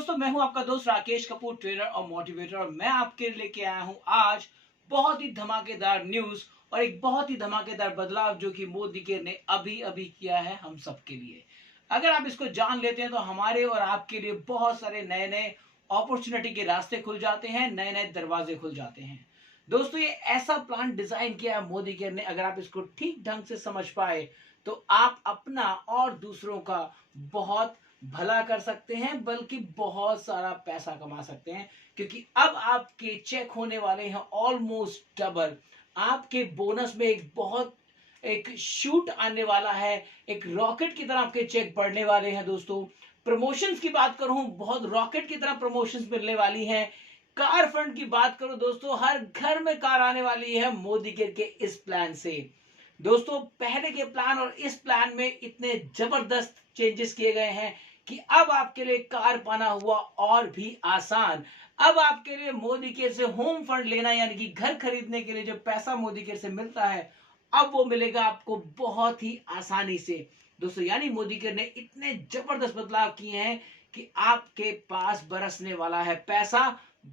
दोस्तों, मैं हूं आपका दोस्त राकेश कपूर, ट्रेनर और मोटिवेटर। और मैं आपके लेके आया हूं आज बहुत ही धमाकेदार न्यूज और एक बहुत ही धमाकेदार बदलाव जो कि मोदी के ने अभी अभी किया है हम सबके लिए। अगर आप इसको जान लेते हैं तो हमारे और आपके लिए बहुत सारे नए नए अपॉर्चुनिटी के रास्ते खुल जाते हैं, नए नए दरवाजे खुल जाते हैं। दोस्तों, ये ऐसा प्लान डिजाइन किया है मोदी के ने, अगर आप इसको ठीक ढंग से समझ पाए तो आप अपना और दूसरों का बहुत भला कर सकते हैं, बल्कि बहुत सारा पैसा कमा सकते हैं। क्योंकि अब आपके चेक होने वाले हैं ऑलमोस्ट डबल। आपके बोनस में एक शूट आने वाला है, एक रॉकेट की तरह आपके चेक बढ़ने वाले हैं। दोस्तों, प्रमोशंस की बात करूं, बहुत रॉकेट की तरह प्रमोशंस मिलने वाली हैं। कार फंड की बात करूं दोस्तों, हर घर में कार आने वाली है मोदी के इस प्लान से। दोस्तों, पहले के प्लान और इस प्लान में इतने जबरदस्त चेंजेस किए गए हैं कि अब आपके लिए कार पाना हुआ और भी आसान। अब आपके लिए मोदी केयर से होम फंड लेना, यानी कि घर खरीदने के लिए जो पैसा मोदी केयर से मिलता है, अब वो मिलेगा आपको बहुत ही आसानी से। दोस्तों, यानी मोदी केयर ने इतने जबरदस्त बदलाव किए हैं कि आपके पास बरसने वाला है पैसा।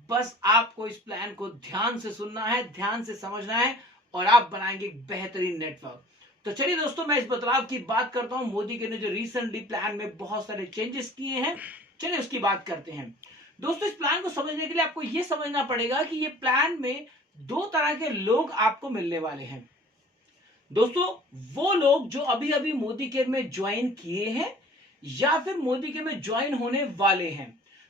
बस आपको इस प्लान को ध्यान से सुनना है, ध्यान से समझना है और आप बनाएंगे एक बेहतरीन नेटवर्क। तो चलिए दोस्तों, मैं इस बदलाव की बात करता हूं। मोदी के ने जो रिसेंटली प्लान में बहुत सारे चेंजेस किए हैं, चलिए उसकी बात करते हैं। दोस्तों, इस प्लान को समझने के लिए आपको यह समझना पड़ेगा कि ये प्लान में दो तरह के लोग आपको मिलने वाले हैं। दोस्तों, वो लोग जो अभी अभी मोदी केयर में ज्वाइन किए हैं या फिर मोदी केयर में ज्वाइन होने वाले हैं।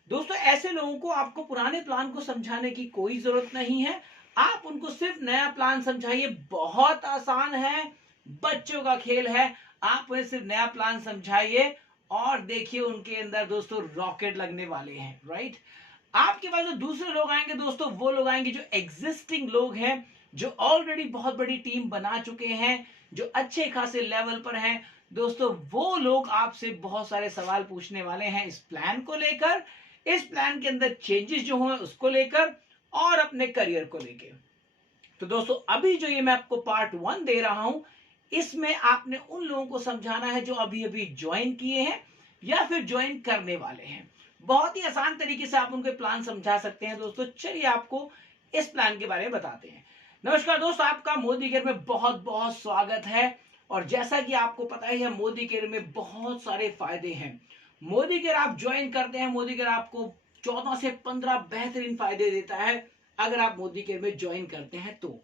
दोस्तों, ऐसे लोगों को आपको पुराने प्लान को समझाने की कोई जरूरत नहीं है। आप उनको सिर्फ नया प्लान समझाइए, बहुत आसान है, बच्चों का खेल है। आप उन्हें सिर्फ नया प्लान समझाइए और देखिए उनके अंदर दोस्तों रॉकेट लगने वाले हैं। राइट, आपके पास जो दूसरे लोग आएंगे दोस्तों, वो लोग आएंगे जो एग्जिस्टिंग लोग हैं, जो ऑलरेडी बहुत बड़ी टीम बना चुके हैं, जो अच्छे खासे लेवल पर हैं। दोस्तों, वो लोग आपसे बहुत सारे सवाल पूछने वाले हैं इस प्लान को लेकर, इस प्लान के अंदर चेंजेस जो हुए उसको लेकर और अपने करियर को लेकर। तो दोस्तों, अभी जो ये मैं आपको पार्ट 1 दे रहा हूं, इसमें आपने उन लोगों को समझाना है जो अभी अभी ज्वाइन किए हैं या फिर ज्वाइन करने वाले हैं। बहुत ही आसान तरीके से आप उनके प्लान समझा सकते हैं। दोस्तों, चलिए आपको इस प्लान के बारे में बताते हैं। नमस्कार दोस्त, आपका मोदी केयर में बहुत बहुत स्वागत है। और जैसा कि आपको पता ही है, मोदी केयर में बहुत सारे फायदे हैं। मोदी केयर आप ज्वाइन करते हैं, मोदी केयर आपको 14 से 15 बेहतरीन फायदे देता है अगर आप मोदी केयर में ज्वाइन करते हैं तो।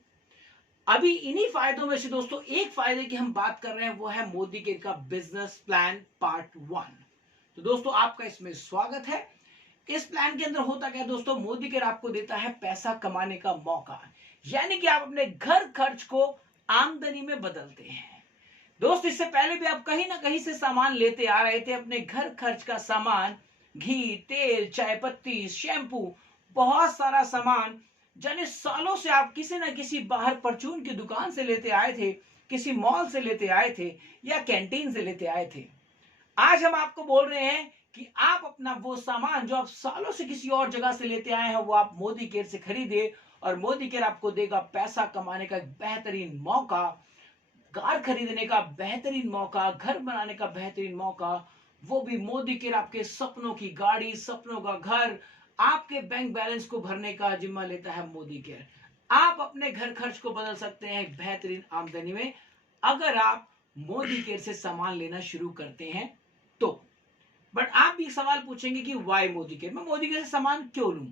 अभी इन्हीं फायदों में से दोस्तों एक फायदे की हम बात कर रहे हैं, वो है मोदी केयर का बिजनेस प्लान पार्ट 1। तो दोस्तों, आपका इसमें स्वागत है। इस प्लान के अंदर होता क्या है दोस्तों, मोदी केयर आपको देता है पैसा कमाने का मौका, यानी कि आप अपने घर खर्च को आमदनी में बदलते हैं। दोस्त, इससे पहले भी आप कहीं ना कहीं से सामान लेते आ रहे थे, अपने घर खर्च का सामान, घी, तेल, चाय पत्ती, शैम्पू, बहुत सारा सामान जाने सालों से आप किसी ना किसी बाहर परचून की दुकान से लेते आए थे, किसी मॉल से लेते आए थे या कैंटीन से लेते आए थे। आज हम आपको बोल रहे हैं कि आप अपना वो सामान जो आप सालों से किसी और जगह से लेते आए हैं, वो आप मोदी केयर से खरीदे और मोदी केयर आपको देगा पैसा कमाने का एक बेहतरीन मौका, कार खरीदने का बेहतरीन मौका, घर बनाने का बेहतरीन मौका, वो भी मोदी केयर आपके सपनों की गाड़ी, सपनों का घर, आपके बैंक बैलेंस को भरने का जिम्मा लेता है मोदी केयर। आप अपने घर खर्च को बदल सकते हैं बेहतरीन आमदनी में अगर आप मोदी केयर से सामान लेना शुरू करते हैं तो। बट आप भी सवाल पूछेंगे कि वाई मोदी केयर, मैं मोदी केयर से सामान क्यों लूं?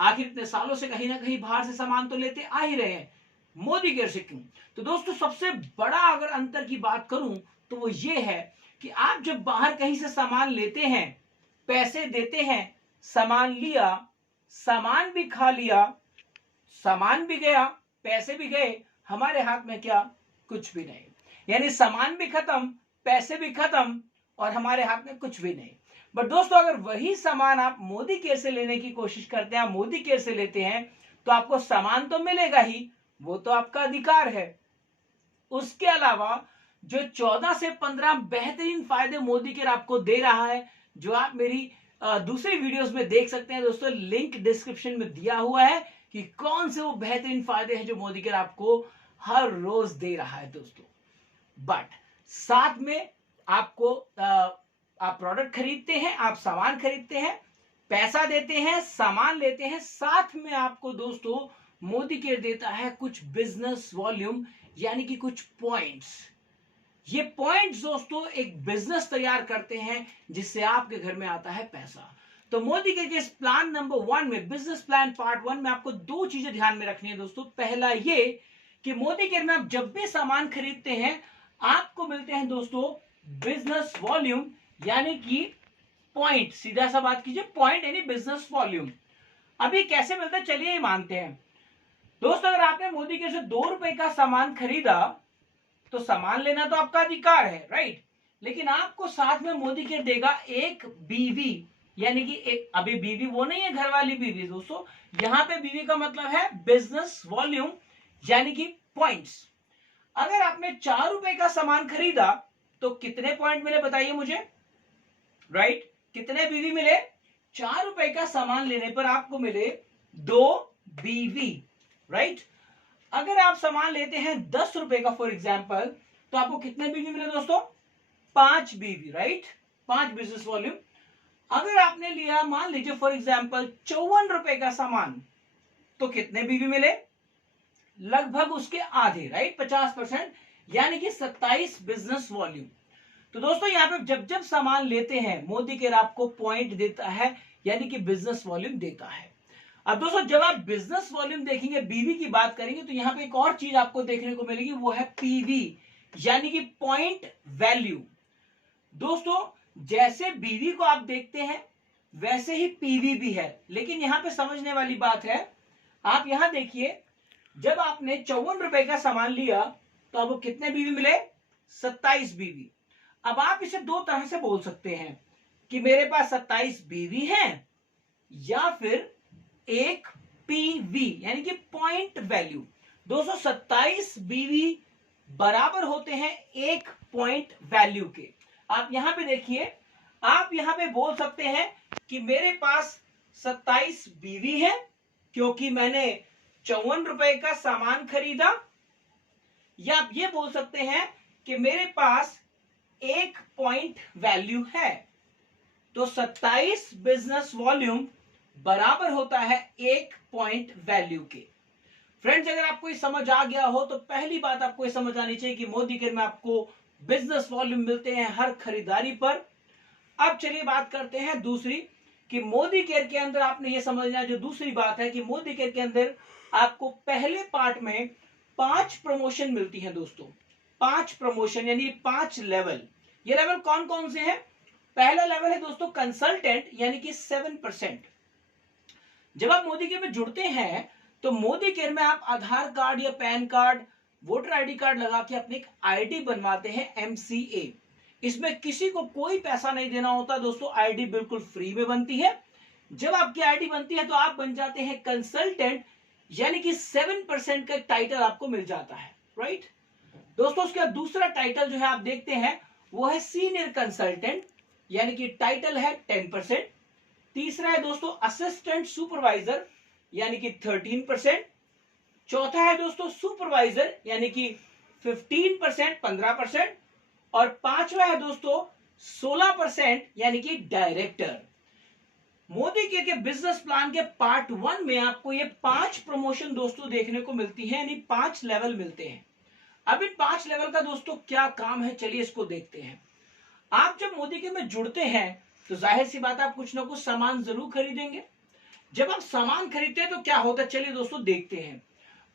आखिर इतने सालों से कहीं ना कहीं बाहर से सामान तो लेते आ ही रहे हैं, मोदी केयर से क्यों? तो दोस्तों, सबसे बड़ा अगर अंतर की बात करूं तो वो ये है कि आप जब बाहर कहीं से सामान लेते हैं, पैसे देते हैं, सामान लिया, सामान भी खा लिया, सामान भी गया, पैसे भी गए, हमारे हाथ में क्या? कुछ भी नहीं। यानी सामान भी खत्म, पैसे भी खत्म और हमारे हाथ में कुछ भी नहीं। बट दोस्तों, अगर वही सामान आप मोदी केयर से लेने की कोशिश करते हैं, मोदी केयर से लेते हैं, तो आपको सामान तो मिलेगा ही, वो तो आपका अधिकार है। उसके अलावा जो 14 से 15 बेहतरीन फायदे मोदी केयर आपको दे रहा है, जो आप मेरी दूसरी वीडियोस में देख सकते हैं दोस्तों, लिंक डिस्क्रिप्शन में दिया हुआ है कि कौन से वो बेहतरीन फायदे हैं जो मोदी केयर आपको हर रोज दे रहा है दोस्तों। बट साथ में आपको आप प्रोडक्ट खरीदते हैं, आप सामान खरीदते हैं, पैसा देते हैं, सामान लेते हैं, साथ में आपको दोस्तों मोदी केयर देता है कुछ बिजनेस वॉल्यूम, यानी कि कुछ पॉइंट्स। ये पॉइंट्स दोस्तों एक बिजनेस तैयार करते हैं जिससे आपके घर में आता है पैसा। तो मोदी के इस प्लान नंबर 1 में, बिजनेस प्लान पार्ट 1 में, आपको दो चीजें ध्यान में रखनी है दोस्तों। पहला ये कि मोदी केयर में आप जब भी सामान खरीदते हैं आपको मिलते हैं दोस्तों बिजनेस वॉल्यूम, यानी कि पॉइंट। सीधा सा बात कीजिए, पॉइंट यानी बिजनेस वॉल्यूम। अभी कैसे मिलता है चलिए ये मानते हैं दोस्तों। अगर आपने मोदी केयर से 2 रुपए का सामान खरीदा तो सामान लेना तो आपका अधिकार है, राइट, लेकिन आपको साथ में मोदी केयर देगा एक बीवी, यानी कि एक, अभी बीवी वो नहीं है घर वाली बीवी दोस्तों, यहां पे बीवी का मतलब है बिजनेस वॉल्यूम, यानी कि पॉइंट्स। अगर आपने 4 रुपए का सामान खरीदा तो कितने पॉइंट मिले बताइए मुझे, राइट, कितने बीवी मिले? 4 रुपए का सामान लेने पर आपको मिले 2 बीवी, राइट। अगर आप सामान लेते हैं 10 रुपए का फॉर एग्जाम्पल, तो आपको कितने बीवी मिले दोस्तों? 5 बीवी, राइट, 5 बिजनेस वॉल्यूम। अगर आपने लिया मान लीजिए फॉर एग्जाम्पल 54 रुपए का सामान, तो कितने बीवी मिले? लगभग उसके आधे, राइट, 50%, यानी कि 27 बिजनेस वॉल्यूम। तो दोस्तों यहाँ पे जब जब सामान लेते हैं मोदी केयर आपको पॉइंट देता है, यानी कि बिजनेस वॉल्यूम देता है। अब दोस्तों जब आप बिजनेस वॉल्यूम देखेंगे, बीवी की बात करेंगे, तो यहाँ पे एक और चीज आपको देखने को मिलेगी, वो है पीवी, यानी कि पॉइंट वैल्यू। दोस्तों जैसे बीवी को आप देखते हैं वैसे ही पीवी भी है, लेकिन यहाँ पे समझने वाली बात है, आप यहां देखिए, जब आपने 54 रुपए का सामान लिया तो आपको कितने बीवी मिले? 27 बीवी। अब आप इसे दो तरह से बोल सकते हैं कि मेरे पास 27 बीवी हैं, या फिर एक पीवी, यानी कि पॉइंट वैल्यू। 227 बीवी बराबर होते हैं एक पॉइंट वैल्यू के। आप यहां पे देखिए, आप यहां पे बोल सकते हैं कि मेरे पास 27 बीवी है क्योंकि मैंने 54 रुपए का सामान खरीदा, या आप ये बोल सकते हैं कि मेरे पास एक पॉइंट वैल्यू है। तो 27 बिजनेस वॉल्यूम बराबर होता है एक पॉइंट वैल्यू के। फ्रेंड्स अगर आपको ये समझ आ गया हो तो पहली बात आपको ये समझ आनी चाहिए कि मोदी केयर में आपको बिजनेस वॉल्यूम मिलते हैं हर खरीदारी पर। अब चलिए बात करते हैं दूसरी, कि मोदी केयर के अंदर आपने ये समझना है, जो दूसरी बात है कि मोदी केयर के अंदर आपको पहले पार्ट में 5 प्रमोशन मिलती हैं दोस्तों। 5 प्रमोशन यानी 5 लेवल। ये लेवल कौन कौन से हैं? पहला लेवल है दोस्तों कंसल्टेंट, यानी कि 7%। जब आप मोदी केयर में जुड़ते हैं तो मोदी केयर में आप आधार कार्ड या pan card, voter ID card लगा के अपनी एक आईडी बनवाते हैं, MCA। इसमें किसी को कोई पैसा नहीं देना होता दोस्तों, आईडी बिल्कुल फ्री में बनती है। जब आपकी आईडी बनती है तो आप बन जाते हैं कंसल्टेंट, यानी कि 7% का टाइटल आपको मिल जाता है, राइट दोस्तों। उसके बाद दूसरा टाइटल जो है आप देखते हैं वो है सीनियर कंसल्टेंट, यानी कि टाइटल है 10%। तीसरा है दोस्तों असिस्टेंट सुपरवाइजर, यानी कि 13%। चौथा है दोस्तों सुपरवाइजर, यानी कि 15%, 15%। और पांचवा है दोस्तों 16%, यानी कि डायरेक्टर। मोदी के बिजनेस प्लान के पार्ट 1 में आपको ये 5 प्रमोशन दोस्तों देखने को मिलती है, यानी 5 लेवल मिलते हैं। अब इन 5 लेवल का दोस्तों क्या काम है, चलिए इसको देखते हैं। आप जब मोदी के में जुड़ते हैं तो जाहिर सी बात आप कुछ ना कुछ सामान जरूर खरीदेंगे। जब आप सामान खरीदते हैं तो क्या होता है, चलिए दोस्तों देखते हैं।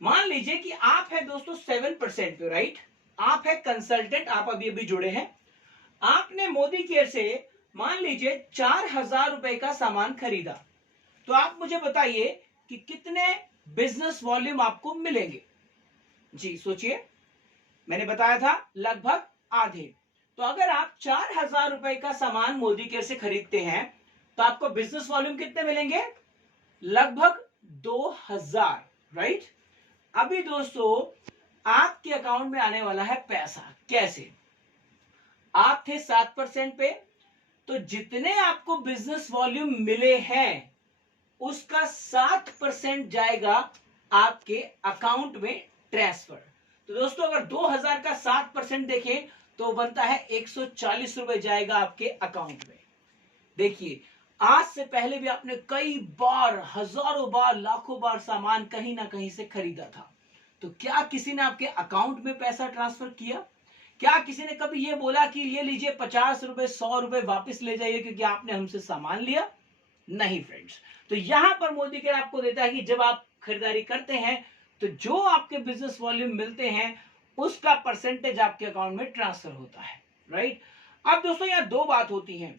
मान लीजिए कि आप है दोस्तों 7% पे, राइट, आप है कंसल्टेंट, आप अभी अभी जुड़े हैं। आपने मोदी केयर से मान लीजिए 4000 रुपए का सामान खरीदा, तो आप मुझे बताइए कि कितने बिजनेस वॉल्यूम आपको मिलेंगे। जी सोचिए, मैंने बताया था लगभग आधे। तो अगर आप 4000 रुपए का सामान मोदी केयर से खरीदते हैं तो आपको बिजनेस वॉल्यूम कितने मिलेंगे? लगभग 2000, राइट। अभी दोस्तों आपके अकाउंट में आने वाला है पैसा। कैसे? आप थे 7% पे, तो जितने आपको बिजनेस वॉल्यूम मिले हैं उसका 7% जाएगा आपके अकाउंट में ट्रांसफर। तो दोस्तों अगर 2000 का 7% देखें तो बनता है 140 रुपए जाएगा आपके अकाउंट में। देखिए आज से पहले भी आपने कई बार, हजारों बार, लाखों बार सामान कहीं ना कहीं से खरीदा था। तो क्या किसी ने आपके अकाउंट में पैसा ट्रांसफर किया? क्या किसी ने कभी ये बोला कि ये लीजिए 50 रुपए, 100 रुपए वापिस ले जाइए क्योंकि आपने हमसे सामान लिया? नहीं फ्रेंड्स। तो यहां पर मोदी केयर आपको देता है कि जब आप खरीदारी करते हैं तो जो आपके बिजनेस वॉल्यूम मिलते हैं उसका परसेंटेज आपके अकाउंट में ट्रांसफर होता है, राइट। अब दोस्तों यहां दो बात होती है,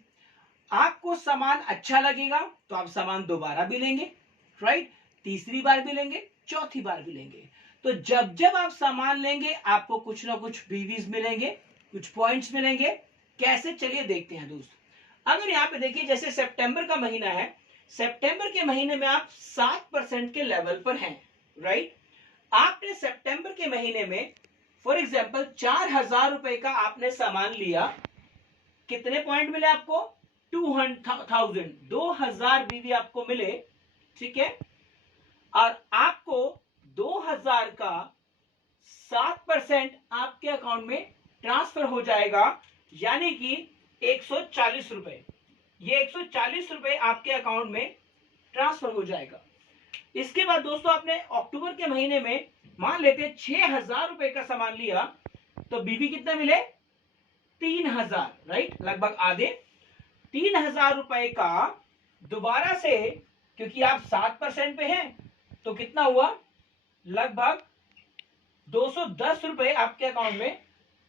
आपको सामान अच्छा लगेगा तो आप सामान दोबारा भी लेंगे, राइट, तीसरी बार भी लेंगे, चौथी बार भी लेंगे। तो जब जब आप सामान लेंगे आपको कुछ ना कुछ बीवीज मिलेंगे, कुछ पॉइंट्स मिलेंगे। कैसे, चलिए देखते हैं दोस्त। अगर यहाँ पे देखिए जैसे सितंबर का महीना है, सितंबर के महीने में आप 7% के लेवल पर हैं, राइट। आपने सितंबर के महीने में फॉर एग्जाम्पल 4,000 रुपए का आपने सामान लिया, कितने पॉइंट मिले आपको? 2,000 बीवी आपको मिले, ठीक है। और आपको 2,000 का 7% आपके अकाउंट में ट्रांसफर हो जाएगा, यानी कि 140 रुपए। ये 140 रुपए आपके अकाउंट में ट्रांसफर हो जाएगा। इसके बाद दोस्तों आपने अक्टूबर के महीने में मान लेते हैं 6,000 रुपए का सामान लिया, तो बीवी कितना मिले? 3,000, राइट, लगभग आधे। 3,000 रुपए का दोबारा से, क्योंकि आप 7% पे हैं, तो कितना हुआ? लगभग 210 रुपए आपके अकाउंट में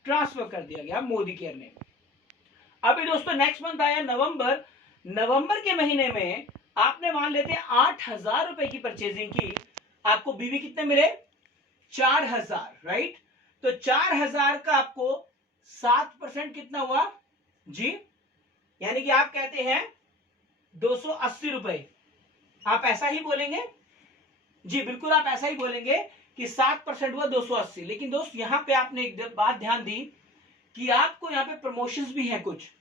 ट्रांसफर कर दिया गया मोदी केयर ने। अभी दोस्तों नेक्स्ट मंथ आया नवंबर। नवंबर के महीने में आपने मान लेते हैं 8,000 रुपए की परचेजिंग की, आपको बीवी कितने मिले? 4,000, राइट। तो 4,000 का आपको 7% कितना हुआ जी? यानी कि आप कहते हैं 280 रुपए। आप ऐसा ही बोलेंगे जी, बिल्कुल आप ऐसा ही बोलेंगे कि 7% हुआ 280। लेकिन दोस्त यहां पे आपने एक बात ध्यान दी कि आपको यहां पे प्रमोशंस भी हैं कुछ।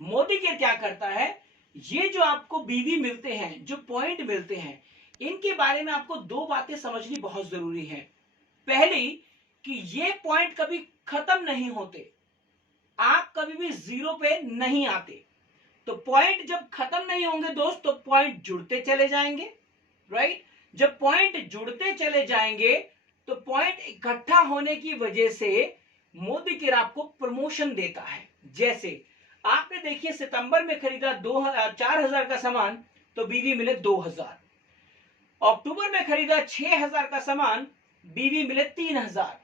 मोदी केयर क्या करता है, ये जो आपको बीवी मिलते हैं, जो पॉइंट मिलते हैं, इनके बारे में आपको दो बातें समझनी बहुत जरूरी है। पहली कि ये पॉइंट कभी खत्म नहीं होते, आप कभी भी जीरो पे नहीं आते। तो पॉइंट जब खत्म नहीं होंगे दोस्त, तो पॉइंट जुड़ते चले जाएंगे, राइट। जब पॉइंट जुड़ते चले जाएंगे तो पॉइंट इकट्ठा होने की वजह से मोदी केयर आपको प्रमोशन देता है। जैसे आपने देखिए सितंबर में खरीदा 4,000 का सामान, तो बीवी मिले 2,000। अक्टूबर में खरीदा 6,000 का सामान, बीवी मिले 3,000।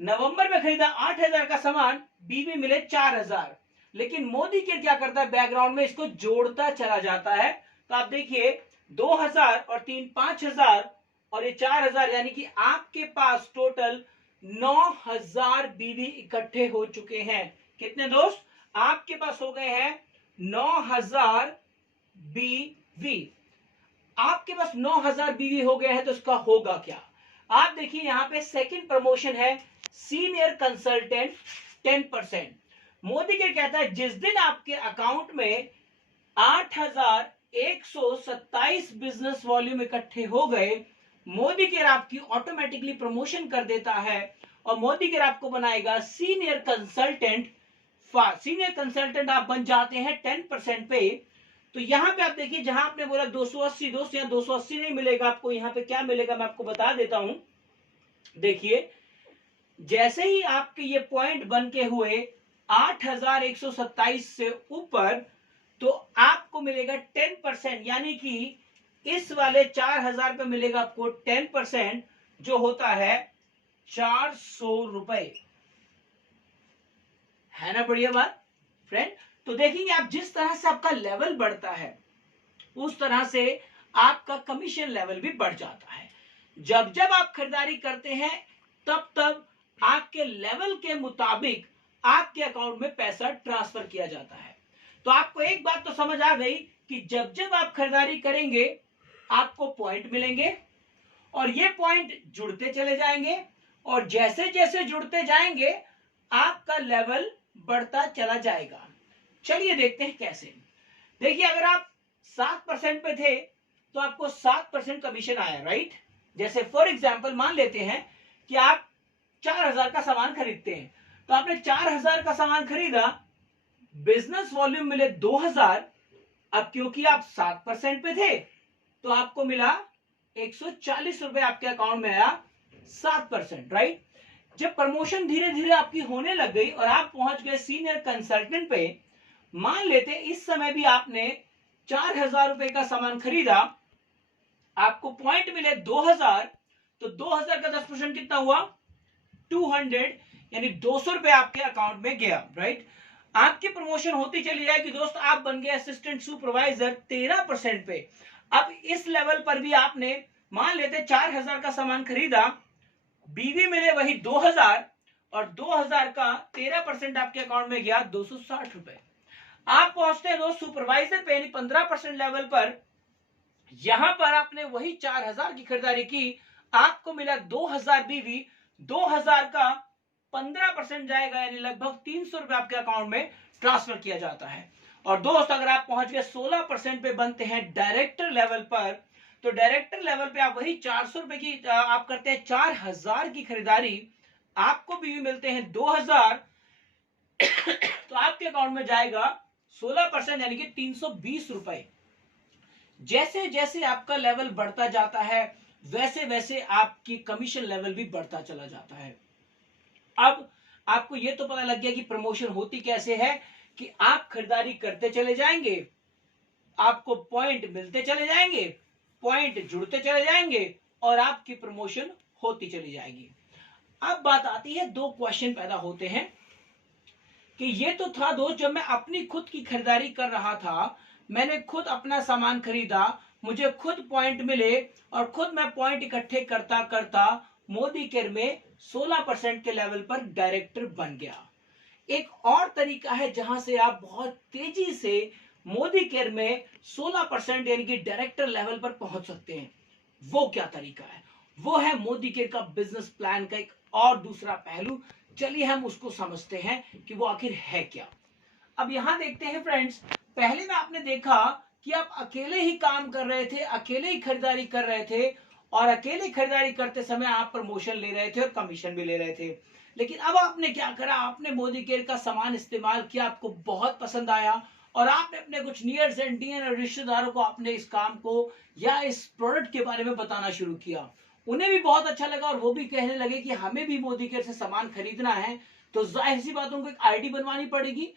नवंबर में खरीदा 8,000 का सामान, बीवी मिले 4,000। लेकिन मोदी केयर क्या करता है, बैकग्राउंड में इसको जोड़ता चला जाता है। तो आप देखिए 2,000 और 3 5,000 और ये 4,000, यानी कि आपके पास टोटल 9,000 बीवी इकट्ठे हो चुके हैं। कितने दोस्त? आपके पास हो गए हैं 9,000 बीवी। आपके पास 9,000 बीवी हो गए हैं, तो इसका होगा क्या? आप देखिए यहां पे सेकंड प्रमोशन है सीनियर कंसल्टेंट 10%। मोदी क्या कहता है, जिस दिन आपके अकाउंट में 8,127 बिजनेस वॉल्यूम इकट्ठे हो गए, मोदी केयर आपकी ऑटोमेटिकली प्रमोशन कर देता है और मोदी केयर आपको बनाएगा सीनियर कंसल्टेंट। सीनियर कंसल्टेंट आप बन जाते हैं 10% पे। तो यहां पे आप देखिए, जहां आपने बोला 280, दोस्त यहाँ 280 नहीं मिलेगा आपको, यहां पे क्या मिलेगा मैं आपको बता देता हूं। देखिए जैसे ही आपके ये पॉइंट बन के हुए 8,127 से ऊपर, तो आपको मिलेगा 10%, यानी कि इस वाले 4,000 पे मिलेगा आपको 10%, जो होता है 400 रुपए। है ना बढ़िया बात फ्रेंड? तो देखेंगे आप जिस तरह से आपका लेवल बढ़ता है, उस तरह से आपका कमीशन लेवल भी बढ़ जाता है। जब जब आप खरीदारी करते हैं, तब तब आपके लेवल के मुताबिक आपके अकाउंट में पैसा ट्रांसफर किया जाता है। तो आपको एक बात तो समझ आ गई कि जब जब आप खरीदारी करेंगे आपको पॉइंट मिलेंगे और ये पॉइंट जुड़ते चले जाएंगे, और जैसे जैसे जुड़ते जाएंगे आपका लेवल बढ़ता चला जाएगा। चलिए देखते हैं कैसे। देखिए अगर आप 7% पे थे तो आपको 7% कमीशन आया, राइट। जैसे फॉर एग्जांपल मान लेते हैं कि आप 4,000 का सामान खरीदते हैं, तो आपने 4,000 का सामान खरीदा, बिजनेस वॉल्यूम मिले 2,000, अब क्योंकि आप 7% पे थे तो आपको मिला 140 रुपए, आपके अकाउंट में आया 7%, राइट। जब प्रमोशन धीरे धीरे आपकी होने लग गई और आप पहुंच गए सीनियर कंसल्टेंट पे, मान लेते इस समय भी आपने 4,000 रुपए का सामान खरीदा, आपको पॉइंट मिले 2,000, तो 2,000 का 10% कितना हुआ? 200, यानी 200 रुपए आपके अकाउंट में गया, राइट। आपकी प्रमोशन होती चली जाएगी दोस्त, आप बन गए असिस्टेंट सुपरवाइजर 13% पे। अब इस लेवल पर भी आपने मान लेते 4,000 का सामान खरीदा, बीवी मिले वही 2,000, और 2,000 का 13% आपके अकाउंट में गया 260 रुपए। आप पहुंचते हैं दोस्त सुपरवाइजर पे, यानी 15% लेवल पर। यहां पर आपने वही 4,000 की खरीदारी की, आपको मिला 2,000 बीवी, 2,000 का 15% जाएगा, यानी लगभग 300 रुपए आपके अकाउंट में ट्रांसफर किया जाता है। और दोस्त अगर आप पहुंच गए 16% पे बनते हैं डायरेक्टर लेवल पर, तो डायरेक्टर लेवल पे आप वही 400 रुपए की आप करते हैं 4,000 की खरीदारी, आपको बीवी मिलते हैं 2,000, तो आपके अकाउंट में जाएगा 16%, यानी कि 320 रुपए। जैसे जैसे आपका लेवल बढ़ता जाता है वैसे वैसे आपकी कमीशन लेवल भी बढ़ता चला जाता है। अब आपको यह तो पता लग गया कि प्रमोशन होती कैसे है, कि आप खरीदारी करते चले जाएंगे, आपको पॉइंट मिलते चले जाएंगे, पॉइंट जुड़ते चले जाएंगे, और आपकी प्रमोशन होती चली जाएगी। अब बात आती है, दो क्वेश्चन पैदा होते हैं कि ये तो था दोस्त जब मैं अपनी खुद की खरीदारी कर रहा था, मैंने खुद अपना सामान खरीदा, मुझे खुद पॉइंट मिले, और खुद मैं पॉइंट इकट्ठे करता करता मोदी केयर में 16% के लेवल पर डायरेक्टर बन गया। एक और तरीका है जहां से आप बहुत तेजी से मोदी केयर में 16% यानी कि डायरेक्टर लेवल पर पहुंच सकते हैं। वो क्या तरीका है? वो है मोदी केयर का बिजनेस प्लान का एक और दूसरा पहलू। चलिए हम उसको समझते हैं कि वो आखिर है क्या। अब यहां देखते हैं फ्रेंड्स, पहले में आपने देखा कि आप अकेले ही काम कर रहे थे, अकेले ही खरीदारी कर रहे थे, और अकेले खरीदारी करते समय आप प्रमोशन ले रहे थे और कमीशन भी ले रहे थे। लेकिन अब आपने क्या करा, आपने मोदी केयर का सामान इस्तेमाल किया, आपको बहुत पसंद आया, और आपने अपने कुछ नियर्स एंड डियर और रिश्तेदारों को आपने इस काम को या इस प्रोडक्ट के बारे में बताना शुरू किया। उन्हें भी बहुत अच्छा लगा और वो भी कहने लगे कि हमें भी मोदी केयर से सामान खरीदना है। तो जाहिर सी बात, उनको एक आईडी बनवानी पड़ेगी।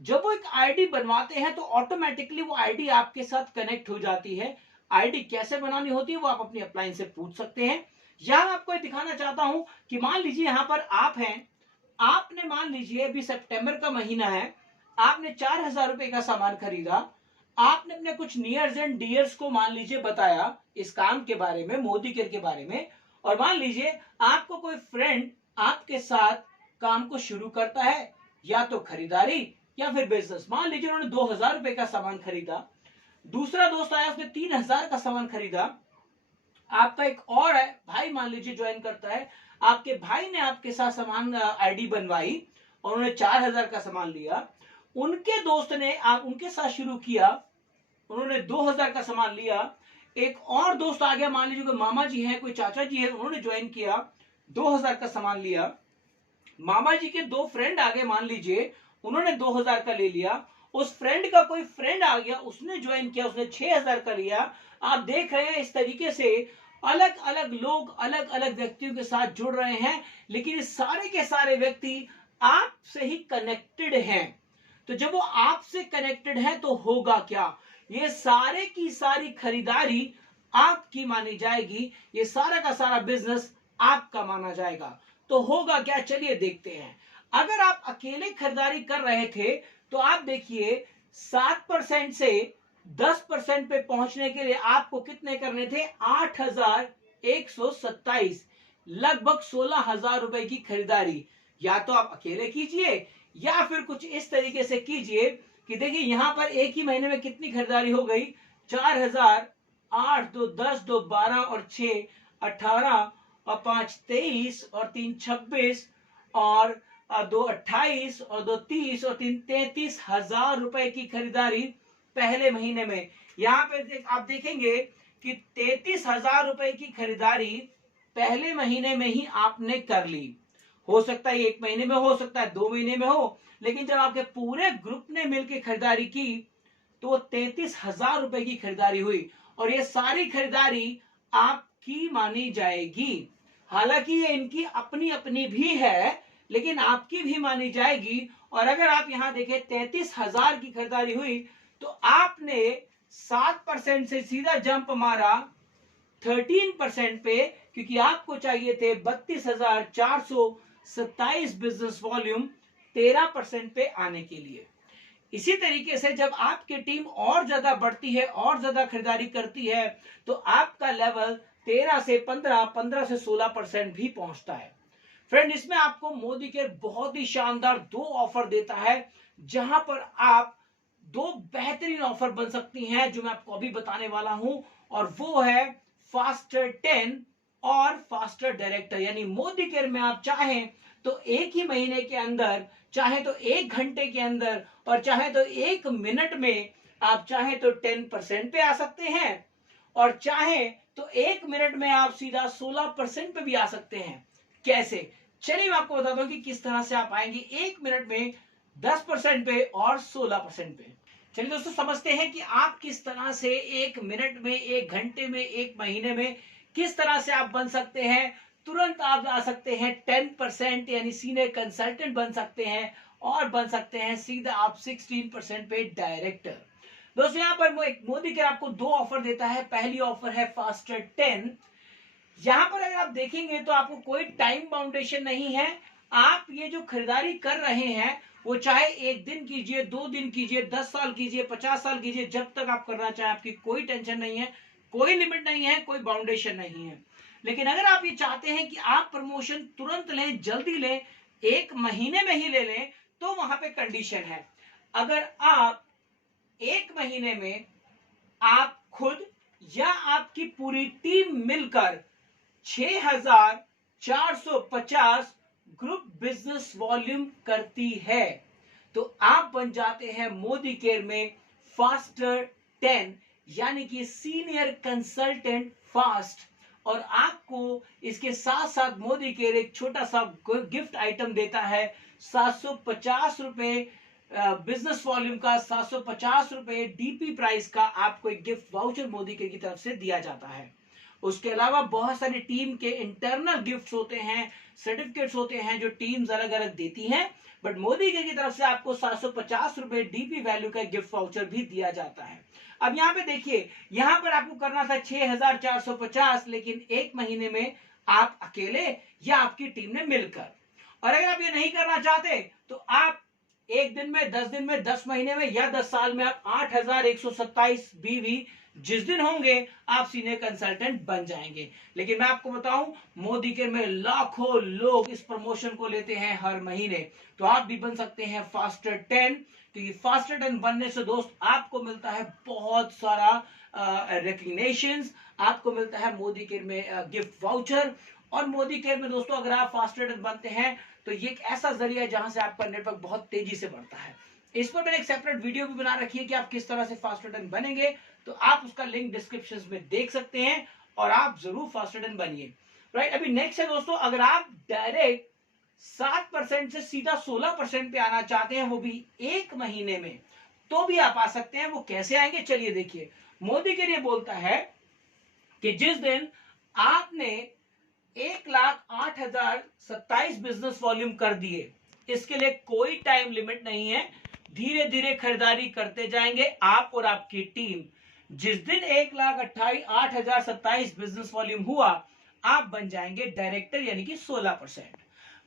जब वो एक आईडी बनवाते हैं तो ऑटोमेटिकली वो आईडी आपके साथ कनेक्ट हो जाती है। आईडी कैसे बनानी होती है वो आप अपनी अपलाइन से पूछ सकते हैं। यहां आपको दिखाना चाहता हूं कि मान लीजिए यहां पर आप हैं, आपने मान लीजिए अभी सितंबर का महीना है, आपने 4,000 रुपए का सामान खरीदा, आपने अपने कुछ नियर्स एंड डियर्स को मान लीजिए बताया इस काम के बारे में, मोदी केयर के बारे में, और मान लीजिए आपको कोई फ्रेंड आपके साथ काम को शुरू करता है, या तो खरीदारी या फिर बिजनेस। मान लीजिए उन्होंने 2,000 रुपए का सामान खरीदा, दूसरा दोस्त आया उसने 3,000 का सामान खरीदा, आपका एक और है भाई मान लीजिए ज्वाइन करता है, आपके भाई ने आपके साथ सामान आईडी बनवाई और उन्होंने 4,000 का सामान लिया, उनके दोस्त ने आप उनके साथ शुरू किया, उन्होंने 2,000 का सामान लिया, एक और दोस्त आ गया, मान लीजिए कोई मामा जी हैं, कोई चाचा जी हैं, उन्होंने ज्वाइन किया, 2,000 का सामान लिया, मामा जी के दो फ्रेंड आ गए, मान लीजिए उन्होंने 2,000 का ले लिया, उस फ्रेंड का कोई फ्रेंड आ गया, उसने ज्वाइन किया, उसने 6,000 का लिया। आप देख रहे हैं इस तरीके से अलग अलग लोग अलग अलग व्यक्तियों के साथ जुड़ रहे हैं, लेकिन ये सारे के सारे व्यक्ति आपसे ही कनेक्टेड हैं। तो जब वो आपसे कनेक्टेड है तो होगा क्या, ये सारे की सारी खरीदारी आपकी मानी जाएगी, ये सारा का सारा बिजनेस आपका माना जाएगा। तो होगा क्या, चलिए देखते हैं। अगर आप अकेले खरीदारी कर रहे थे तो आप देखिए 7% से 10% पे पहुंचने के लिए आपको कितने करने थे, 8,127, लगभग 16,000 रुपए की खरीदारी। या तो आप अकेले कीजिए या फिर कुछ इस तरीके से कीजिए कि देखिए यहां पर एक ही महीने में कितनी खरीदारी हो गई, 4,000, 8 2 10 2 12 और 6 18 और 5 23 और 3 26 और 2 28 और 2 30 और 3 33,000 रुपए की खरीदारी पहले महीने में। यहाँ पे आप देखेंगे कि 33,000 रुपए की खरीदारी पहले महीने में ही आपने कर ली। हो सकता है 1 महीने में, हो सकता है 2 महीने में हो, लेकिन जब आपके पूरे ग्रुप ने मिलकर खरीदारी की तो वो 33,000 रुपए की खरीदारी हुई और ये सारी खरीदारी आपकी मानी जाएगी। हालांकि ये इनकी अपनी अपनी भी है, लेकिन आपकी भी मानी जाएगी। और अगर आप यहां देखें 33,000 की खरीदारी हुई तो आपने 7% से सीधा जंप मारा 13% पे, क्योंकि आपको चाहिए थे 32,427 बिजनेस वॉल्यूम 13% पे आने के लिए। इसी तरीके से जब आपकी टीम और ज्यादा बढ़ती है और ज्यादा खरीदारी करती है तो आपका लेवल 13 से 15, 15 से 16% भी पहुंचता है। फ्रेंड, इसमें आपको मोदी केयर बहुत ही शानदार 2 ऑफर देता है, जहां पर आप 2 बेहतरीन ऑफर बन सकती हैं जो मैं आपको अभी बताने वाला हूं। और वो है फास्टर 10 और फास्टर डायरेक्टर। यानी मोदी केयर में आप चाहें तो एक ही महीने के अंदर, चाहे तो 1 घंटे के अंदर और चाहे तो 1 मिनट में, आप चाहे तो 10% पे आ सकते हैं और चाहे तो 1 मिनट में आप सीधा 16% पे भी आ सकते हैं। कैसे? चलिए मैं आपको बताता हूं कि किस तरह से आप आएंगे 1 मिनट में 10% पे और 16% पे। चलिए दोस्तों, समझते हैं कि आप किस तरह से 1 मिनट में, 1 घंटे में, 1 महीने में किस तरह से आप बन सकते हैं। तुरंत आप आ सकते हैं 10% यानी सीनियर कंसल्टेंट बन सकते हैं और बन सकते हैं सीधा आप 16% पे डायरेक्टर। दोस्तों, यहां पर मोदी केयर आपको 2 ऑफर देता है। पहली ऑफर है फास्टर 10। यहां पर अगर आप देखेंगे तो आपको कोई टाइम बाउंडेशन नहीं है। आप ये जो खरीदारी कर रहे हैं वो चाहे 1 दिन कीजिए, 2 दिन कीजिए, 10 साल कीजिए, 50 साल कीजिए, जब तक आप करना चाहें, आपकी कोई टेंशन नहीं है, कोई लिमिट नहीं है, कोई बाउंडेशन नहीं है। लेकिन अगर आप ये चाहते हैं कि आप प्रमोशन तुरंत लें, जल्दी लें, 1 महीने में ही ले लें, तो वहां पे कंडीशन है। अगर आप 1 महीने में आप खुद या आपकी पूरी टीम मिलकर 6,450 ग्रुप बिजनेस वॉल्यूम करती है तो आप बन जाते हैं मोदी केयर में फास्टर 10 यानी कि सीनियर कंसल्टेंट फास्ट। और आपको इसके साथ साथ मोदी केयर एक छोटा सा गिफ्ट आइटम देता है। 750 रुपए बिजनेस वॉल्यूम का, 750 रुपए डीपी प्राइस का आपको एक गिफ्ट वाउचर मोदी केयर की तरफ से दिया जाता है। उसके अलावा बहुत सारी टीम के इंटरनल गिफ्ट्स होते हैं, सर्टिफिकेट्स होते हैं जो टीम्स अलग अलग देती हैं। बट मोदी की तरफ से आपको 750 रुपए डीपी वैल्यू का गिफ्ट वाउचर भी दिया जाता है। अब यहाँ पे देखिए, यहाँ पर आपको करना था 6,450, लेकिन 1 महीने में आप अकेले या आपकी टीम ने मिलकर। और अगर आप ये नहीं करना चाहते तो आप 1 दिन में, 10 दिन में, 10 महीने में या 10 साल में आप 8,127 बीवी जिस दिन होंगे आप सीनियर कंसल्टेंट बन जाएंगे। लेकिन मैं आपको बताऊं, मोदी केयर में लाखों लोग इस प्रमोशन को लेते हैं हर महीने, तो आप भी बन सकते हैं फास्टर 10। क्योंकि फास्टर 10 बनने से दोस्त आपको मिलता है बहुत सारा रिकग्निशंस, आपको मिलता है मोदी केयर में गिफ्ट वाउचर। और मोदी केयर में दोस्तों अगर आप फास्टर 10 बनते हैं तो ये एक ऐसा जरिया है जहां से आपका नेटवर्क बहुत तेजी से बढ़ता है। इस पर मैंने एक सेपरेट वीडियो भी बना रखी है कि आप किस तरह से फास्टर 10 बनेंगे, तो आप उसका लिंक डिस्क्रिप्शन में देख सकते हैं और आप जरूर फास्टर 10 बनिए। राइट, अभी नेक्स्ट है दोस्तों, अगर आप डायरेक्ट 7% से सीधा 16% पे आना चाहते हैं, वो भी 1 महीने में, तो भी आप आ सकते हैं। वो कैसे आएंगे, चलिए देखिए। मोदी के लिए बोलता है कि जिस दिन आपने 1,08,027 बिजनेस वॉल्यूम कर दिए, इसके लिए कोई टाइम लिमिट नहीं है, धीरे धीरे खरीदारी करते जाएंगे आप और आपकी टीम। जिस दिन 1,28,027 बिजनेस वॉल्यूम हुआ, आप बन जाएंगे डायरेक्टर यानी कि 16%।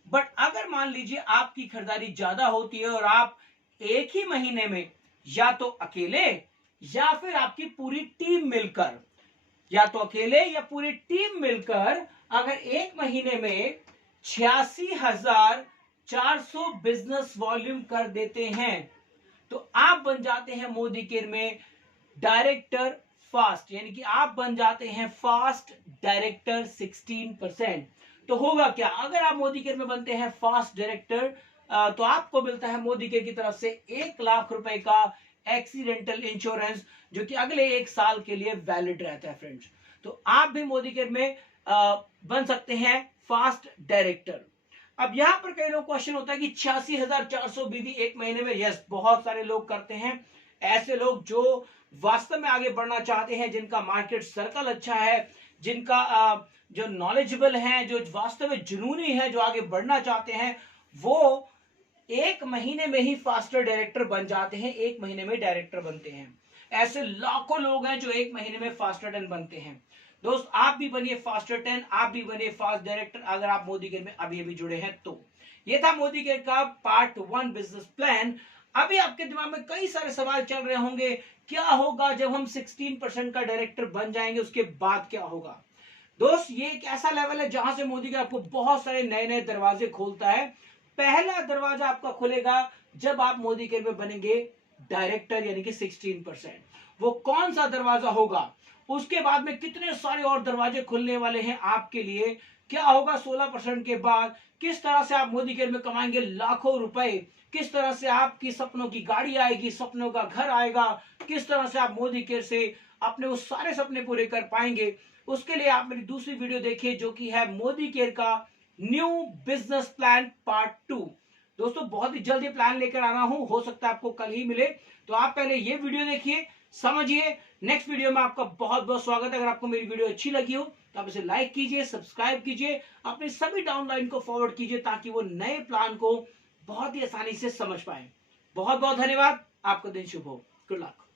बट अगर मान लीजिए आपकी खरीदारी ज्यादा होती है और आप एक ही महीने में या तो अकेले या फिर आपकी पूरी टीम मिलकर, या तो अकेले या पूरी टीम मिलकर अगर 1 महीने में 86,400 बिजनेस वॉल्यूम कर देते हैं, तो आप बन जाते हैं मोदी केयर में डायरेक्टर फास्ट, यानी कि आप बन जाते हैं फास्ट डायरेक्टर 16%। तो होगा क्या, अगर आप मोदी केयर में बनते हैं फास्ट डायरेक्टर, तो आपको मिलता है मोदी केयर की तरफ से 1 लाख रुपए का एक्सीडेंटल इंश्योरेंस, जो कि अगले 1 साल के लिए वैलिड रहता है फ्रेंड्स। तो आप भी मोदी केयर में बन सकते हैं फास्ट डायरेक्टर। अब यहां पर कई लोग क्वेश्चन होता है कि 86,400 बीवी 1 महीने में, यस बहुत सारे लोग करते हैं, ऐसे लोग जो वास्तव में आगे बढ़ना चाहते हैं, जिनका मार्केट सर्कल अच्छा है, जिनका जो नॉलेजेबल है, जो वास्तव में जुनूनी है, जो आगे बढ़ना चाहते हैं, वो 1 महीने में ही फास्टर डायरेक्टर बन जाते हैं, 1 महीने में डायरेक्टर बनते हैं। ऐसे लाखों लोग हैं जो 1 महीने में फास्टर 10 बनते हैं। दोस्त, आप भी बनिए फास्टर 10, आप भी बनिए फास्ट डायरेक्टर, अगर आप मोदी केयर में अभी अभी जुड़े हैं तो। ये था मोदी केयर का पार्ट 1 बिजनेस प्लान। अभी आपके दिमाग में कई सारे सवाल चल रहे होंगे, क्या होगा जब हम 16% का डायरेक्टर बन जाएंगे, उसके बाद क्या होगा। दोस्त, ये एक ऐसा लेवल है जहां से मोदी केयर आपको बहुत सारे नए नए दरवाजे खोलता है। पहला दरवाजा आपका खुलेगा जब आप मोदी केयर में बनेंगे डायरेक्टर, यानी कि 16%। वो कौन सा दरवाजा होगा, उसके बाद में कितने सारे और दरवाजे खुलने वाले हैं आपके लिए, क्या होगा 16% के बाद, किस तरह से आप मोदी केयर में कमाएंगे लाखों रुपए, किस तरह से आपकी सपनों की गाड़ी आएगी, सपनों का घर आएगा, किस तरह से आप मोदी केयर से अपने वो सारे सपने पूरे कर पाएंगे, उसके लिए आप मेरी दूसरी वीडियो देखिए जो कि है मोदी केयर का न्यू बिजनेस प्लान पार्ट 2। दोस्तों, बहुत ही जल्दी प्लान लेकर आ रहा हूं, हो सकता है आपको कल ही मिले, तो आप पहले ये वीडियो देखिए, समझिए। नेक्स्ट वीडियो में आपका बहुत बहुत स्वागत है। अगर आपको मेरी वीडियो अच्छी लगी हो तो आप इसे लाइक कीजिए, सब्सक्राइब कीजिए, अपने सभी डाउनलाइन को फॉरवर्ड कीजिए ताकि वो नए प्लान को बहुत ही आसानी से समझ पाए। बहुत बहुत धन्यवाद, आपका दिन शुभ हो। Good luck.